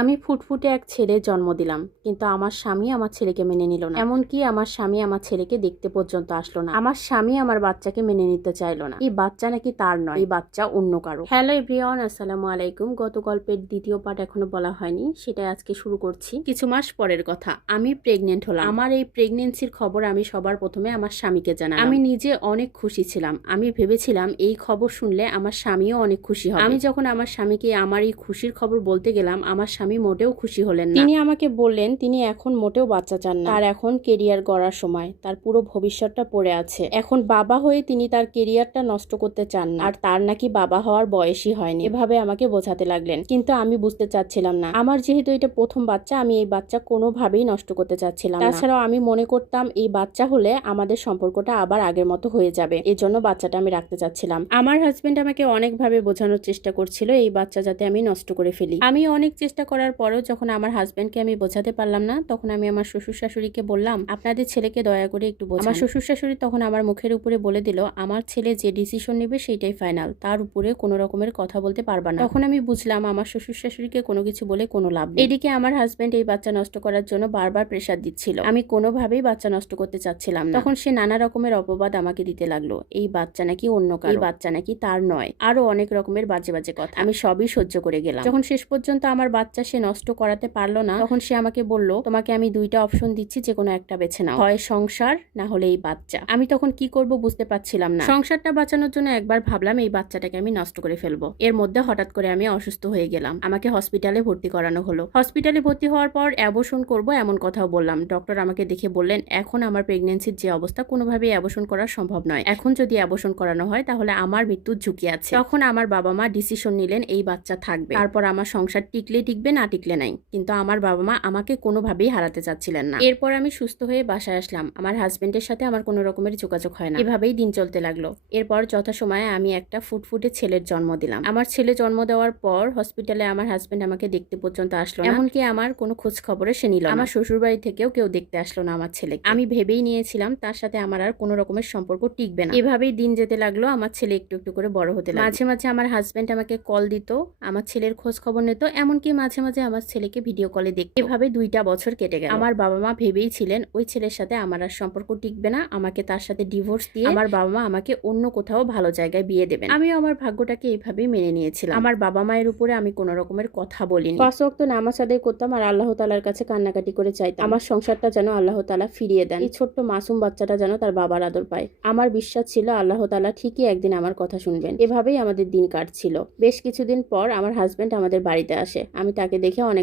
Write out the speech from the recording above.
আমি ফুটফুটে এক ছেলের জন্ম দিলাম, কিন্তু আমার স্বামী আমার ছেলেকে মেনে নিল না। এমনকি আমার স্বামী আমার ছেলেকে দেখতে পর্যন্ত আসলো না। আমার স্বামী আমার বাচ্চাকে মেনে নিতে চাইলো না। এই বাচ্চা নাকি তার নয়, এই বাচ্চা অন্য কারো। হ্যালো এভরিওয়ান, আসসালামু আলাইকুম। গত গল্পের দ্বিতীয় পার্ট এখনো বলা হয়নি, সেটাই আজকে শুরু করছি। কিছু মাস পরের কথা, আমি প্রেগনেন্ট হলাম। আমার এই প্রেগনেন্সির খবর আমি সবার প্রথমে আমার স্বামীকে জানালাম। আমি নিজে অনেক খুশি ছিলাম। আমি ভেবেছিলাম এই খবর শুনলে আমার স্বামীও অনেক খুশি হবে। আমি যখন আমার স্বামীকে আমার এই খুশির খবর বলতে গেলাম, আমার স্বামী মোটেও খুশি হলেন না। তিনি আমাকে বললেন তিনি এখন মোটেও বাচ্চা চান না, তার এখন কেরিয়ার গড়ার সময়, তার পুরো ভবিষ্যৎটা পড়ে আছে। এখন বাবা হয়ে তিনি তার কেরিয়ারটা নষ্ট করতে চান না, আর তার নাকি বাবা হওয়ার বয়সই হয়নি। এভাবে আমাকে বোঝাতে লাগলেন, কিন্তু আমি বুঝতে চাচ্ছিলাম না। আমার যেহেতু এটা প্রথম বাচ্চা, আমি এই বাচ্চা কোনোভাবেই নষ্ট করতে চাচ্ছিলাম না। তাছাড়াও আমি মনে করতাম এই বাচ্চা হলে আমাদের সম্পর্কটা আবার আগের মতো হয়ে যাবে, এজন্য বাচ্চাটা আমি রাখতে চাচ্ছিলাম। আমার হাজবেন্ড আমাকে অনেকভাবে বোঝানোর চেষ্টা করছিল এই বাচ্চা যাতে আমি নষ্ট করে ফেলি। আমি অনেক চেষ্টা করার পরেও যখন আমার হাজবেন্ডকে আমি বোঝাতে পারলাম না, তখন আমি আমার শ্বশুর শাশুড়িকে বললাম, আপনাদের ছেলেকে দয়া করে একটু বোঝান। আমার শ্বশুর শাশুড়ি তখন আমার মুখের উপরে বলে দিল, আমার ছেলে যে ডিসিশন নেবে সেইটাই ফাইনাল, তার উপরে কোনো রকমের কথা বলতে পারবা না। তখন আমি বুঝলাম আমার শ্বশুর শাশুড়িকে কোনো কিছু বলে কোনো লাভ নেই। এদিকে আমার হাজবেন্ড এই বাচ্চা নষ্ট করার জন্য বারবার প্রেসার দিচ্ছিল। আমি কোনোভাবেই বাচ্চা নষ্ট করতে চাচ্ছিলাম না। তখন সে নানা রকমের অপবাদ আমাকে দিতে লাগলো, এই বাচ্চা নাকি অন্য কারো, এই বাচ্চা নাকি তার নয়, আরো অনেক রকমের বাজে বাজে কথা। আমি সবই সহ্য করে গেলাম। যখন শেষ পর্যন্ত আমার বাচ্চা সে নষ্ট করাতে পারলো না, তখন সে আমাকে বলল, তোমাকে আমি দুইটা অপশন দিচ্ছি, যে কোনো একটা বেছে নাও, হয় সংসার না হলে এই বাচ্চা। আমি তখন কি করব বুঝতে পারছিলাম না। সংসারটা বাঁচানোর জন্য একবার ভাবলাম এই বাচ্চাটাকে আমি নষ্ট করে ফেলবো। এর মধ্যে হঠাৎ করে আমি অসুস্থ হয়ে গেলাম। আমাকে হসপিটালে ভর্তি করানো হলো। হসপিটালে ভর্তি হওয়ার পর অ্যাবর্শন করব এমন কথাও বললাম। ডক্টর আমাকে দেখে বললেন, এখন আমার প্রেগনেন্সির যে অবস্থা, কোনোভাবেই অ্যাবর্শন করা সম্ভব নয়। এখন যদি অ্যাবর্শন করানো হয় তাহলে আমার মৃত্যুর ঝুঁকি আছে। তখন আমার বাবা মা ডিসিশন নিলেন এই বাচ্চা থাকবে, তারপর আমার সংসার টিকলে টিকবে, না টিকলে নাই। কিন্তু আমার বাবা মা আমাকে কোনোভাবেই হারাতে চাচ্ছিলেন না। এরপর আমি সুস্থ হয়ে বাসায় আসলাম। আমার হাজবেন্ডের সাথে আমার কোনো রকমের যোগাযোগ হয় না। এভাবেই দিন চলতে লাগলো। এরপর যথাসময়ে আমি একটা ফুটফুটে ছেলের জন্ম দিলাম। আমার ছেলে জন্ম দেওয়ার পর হসপিটালে আমার হাজবেন্ড আমাকে দেখতে পর্যন্ত আসলো না, এমনকি আমার কোনো খোঁজ খবরে সে নিল না। আমার শ্বশুর বাড়ি থেকেও কেউ দেখতে আসলো না আমার ছেলেকে। আমি ভেবেই নিয়েছিলাম তার সাথে আমার আর কোনো রকমের সম্পর্ক টিকবে না। এভাবেই দিন যেতে লাগলো। আমার ছেলে একটু একটু করে বড় হতে লাগলো। মাঝে মাঝে আমার হাজবেন্ড আমাকে কল দিত, আমার ছেলের খোঁজ খবর নিত, এমনকি মাঝে মাঝে আমার ছেলেকে ভিডিও কলে দেখত। এভাবে 2টা বছর কেটে গেল। আমার বাবা মা ভেবেই ছিলেন ওই ছেলের সাথে আমার আর সম্পর্ক টিকবে না, আমাকে তার সাথে ডিভোর্স দিয়ে আমার বাবা মা আমাকে অন্য কোথাও ভালো জায়গায় বিয়ে দেবেন। আমিও আমার ভাগ্যটাকে এইভাবেই মেনে নিয়েছিলাম। আমার বাবা মায়ের উপরে আমি কোনো রকমের কথা বলিনি। 5 ওয়াক্ত নামাজ আদায় করতাম আর আল্লাহ তাআলার কাছে কান্নাকাটি করে চাইতাম আমার সংসারটা যেন আল্লাহ তাআলা ফিরিয়ে দেন, এই ছোট্ট মাসুম বাচ্চাটা যেন তার বাবার আদর পায়। আমার বিশ্বাস ছিল আল্লাহ তাআলা ঠিকই একদিন আমার কথা শুনবেন। এভাবেই আমাদের দিন কাটছিল। বেশ কিছুদিন পর আমার হাজবেন্ড আমাদের বাড়িতে আসে। আমি তাকে দেখে অনেক